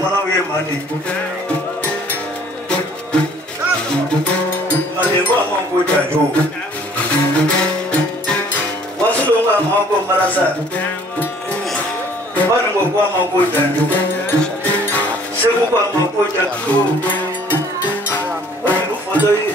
mwana we mani malengo amango jajo wasulonga amango marasa bani ngo kwa amango jajo sebo kwa amango jajo wani lufoto yi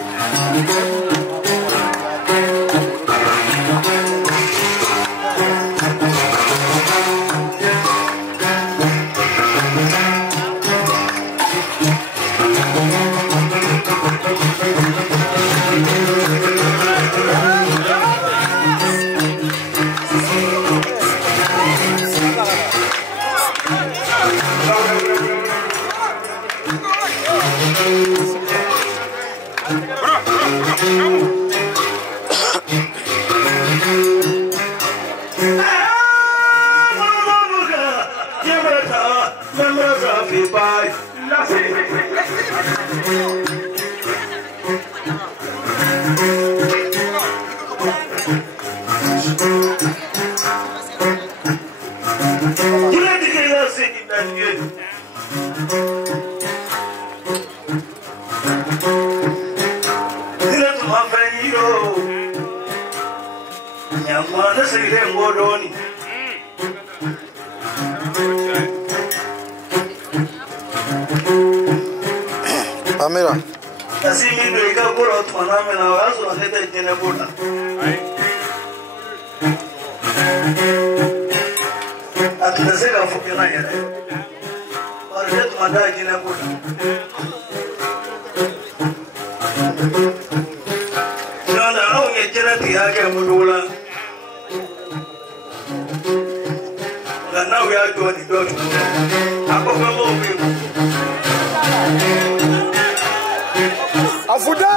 Amira. Así mismo el campo lo tomamos en la base, la gente tiene burla. A tu deseo funciona ya. Para que tu manda tiene burla. No, no, que tiene tía que mudula. La nave ha hecho ni todo. A poco más Afude!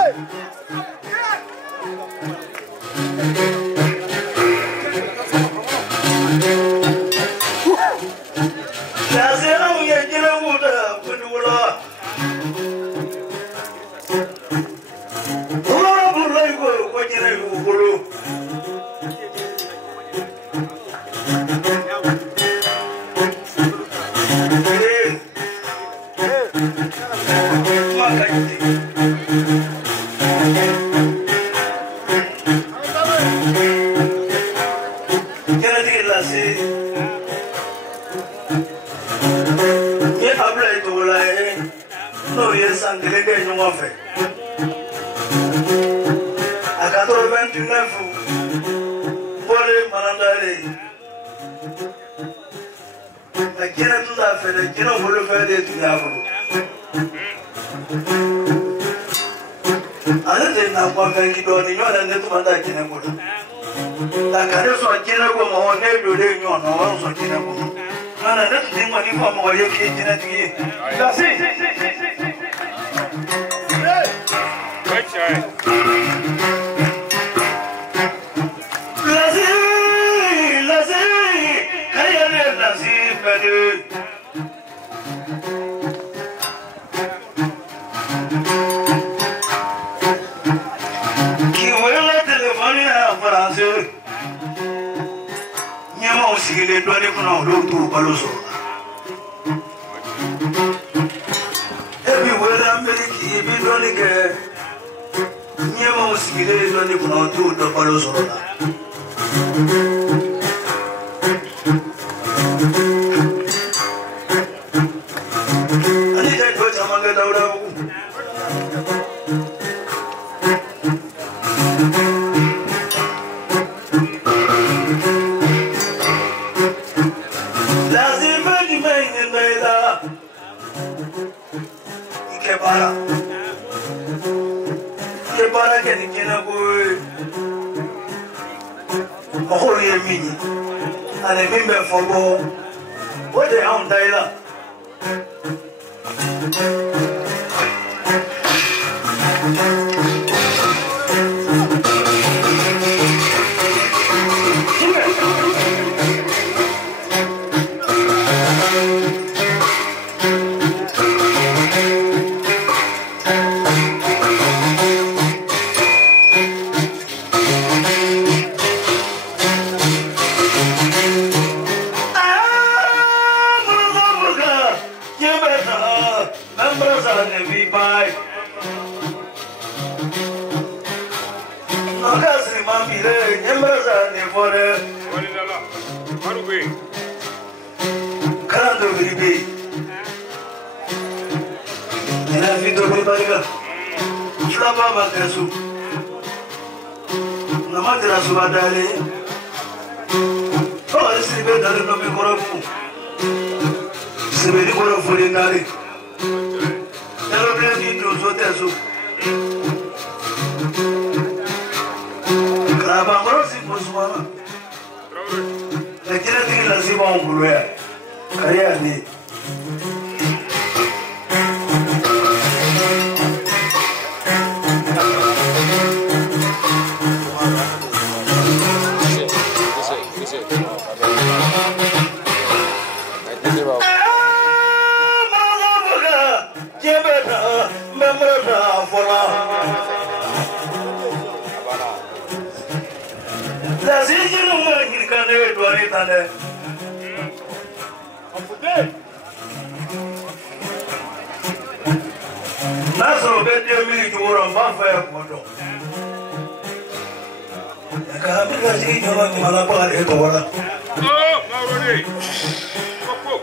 Nyamraza ne vipai Nakasi mamire Nyamraza ne fore Walidala Marubi Karando biribi Ina fito biriba Flaba bakasu Namatira subadale Oh sibe dale no me korofu Sibe ni korofu ni nari Elo bledi ndo zote su Kraba korosi musmana Lakini tiki lazima ungulwe Kaya ni Nasro bende mili kiworo mbafa ya kuondo Yakamika ziki nyama kimala kwa hali heto wala Maurudi Koko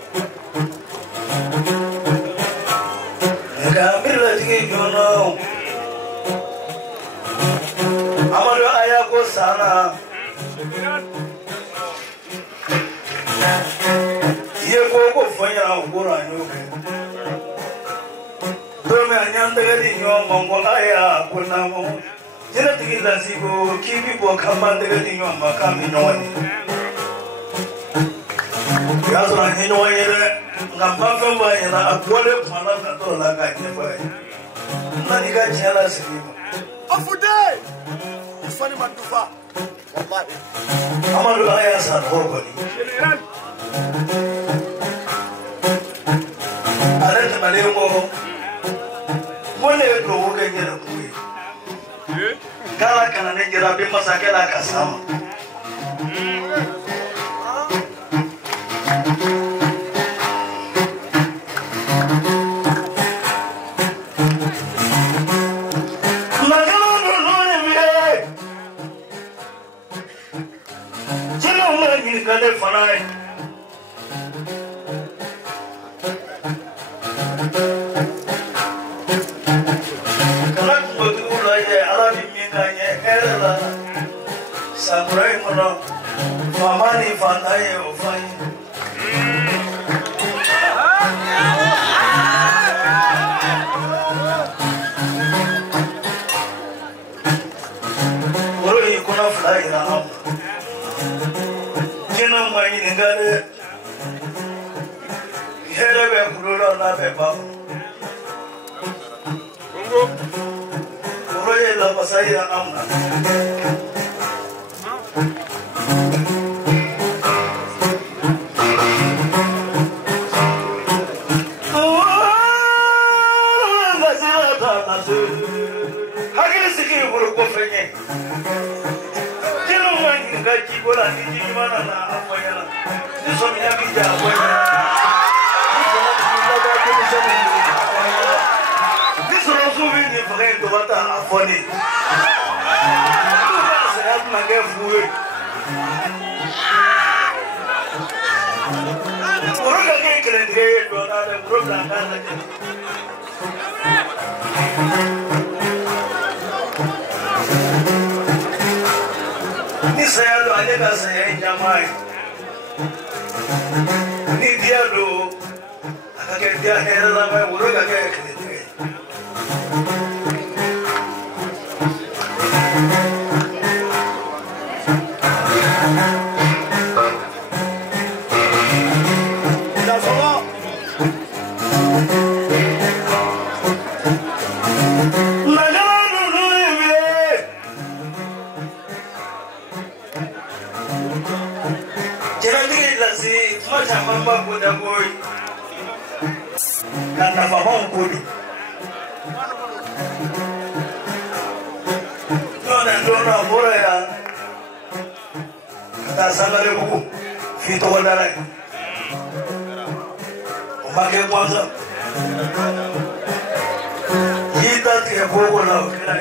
Yakamika ziki nyama Amado ayako sana Yeko fanya ugura nyoke Dome anyanda gadi nyoma ngolaya kuna mo Jina tikila sigo kibi bo kamanda gadi nyoma kami nyoni Yazo na hino yere ngamba ba yana akwale mala kato la ka jefa Nani ka jela sigo Afude Ifani madufa Wallahi Amadu aya san hokoni Arete malengo Mole do woke ngera kuyi Kala kana ne ngera be masakela kasama Kale fanai Kala kubotu la ye alabi minga ye hela Samurai mono Famani fanaye ofai Oro kuna fly na hamu Ngale here be kulo na be ba Kongo Oroye la pasai ya amna Hakili sikiri buru ko fenye Kilo mwangi ngaji bola ni jimana na afoyala Niso miyabija afoyala Niso rosubi ni fagay tobata afoni Sayat mange fuwe Uruga kei kelenge donada uruga ngana kene Ni sayalo alega sayai jamai Ni dia do akake dia hela mai uruga kei kelenge Mamba kuda boy kana babon kudu dona bora ya kata sangare buku fito wadara umake kwanza ya bogo la ukira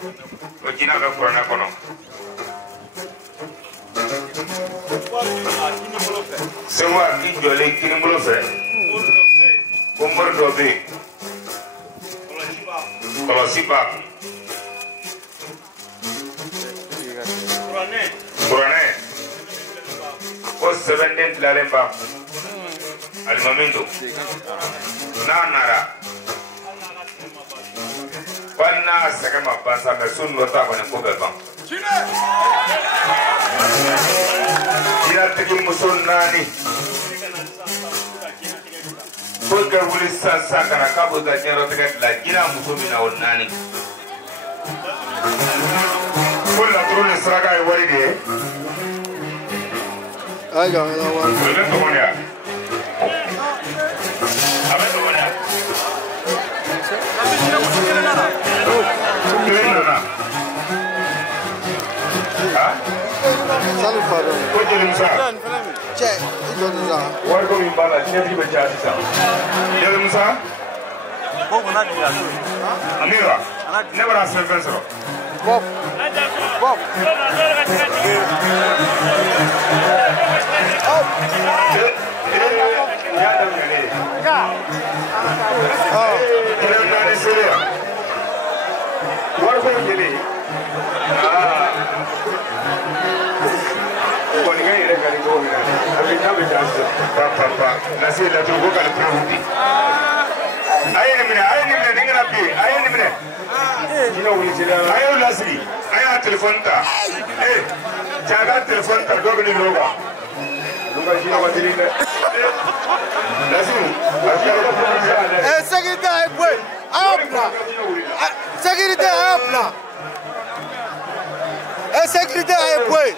O jina bɛ kuranɛ kɔnɔ. Sɛwa k'i jɔlen kinibolo fɛ. Ko mori dɔ bɛ yen. Kɔlɔsi b'a kun. Kuranɛ. Ko sɛbɛnden tilalen b'a kun. Alimami don. N'a nara. Hali n'a sɛgɛn ma ban sa mɛ so dɔ ta kɔni ko bɛ ban. Jinɛtigi muso 4. Ko ka wuli sisan ka na k'a b'o ka diɲɛlatigɛ dilan jinɛ muso min na o 4. Ko laturu ni saraka ye wari de ye. O bɛ dɔgɔniya. A bɛ dɔgɔniya. Kelen nana. Salut Fado. Ko jeli musa. Cɛ, i jɔ nin sa. Wari ko min b'a la diɲɛtigi bɛ caya sisan. Jeli musa. Amira. Ne bɛna sɛbɛn fɛn sɔrɔ. Bob. Bob. Y'a daminɛ. Jeli naani seli yan. Wari ko jeli. Kɔnikɛ yɛrɛ ka nin cogo min na a bɛ n'a bɛ taa sisan pa lase laturu ko k'ale pɛrɛn di. A ye nin minɛ nin kana bi a ye nin minɛ. Jinɛ wuli seli a y'o lasigi a y'a telefɔni ta cɛ a ka telefɔni ta dɔ bɛ nin nɔ kan. Olu ka jinɛ ma teli dɛ. Lasigiw a kɛra ko pɔrɔsiyɔn dɛ. Sécurité a ye bɔ yen a y'a bila sécurité a y'a bila sécurité a ye bɔ yen.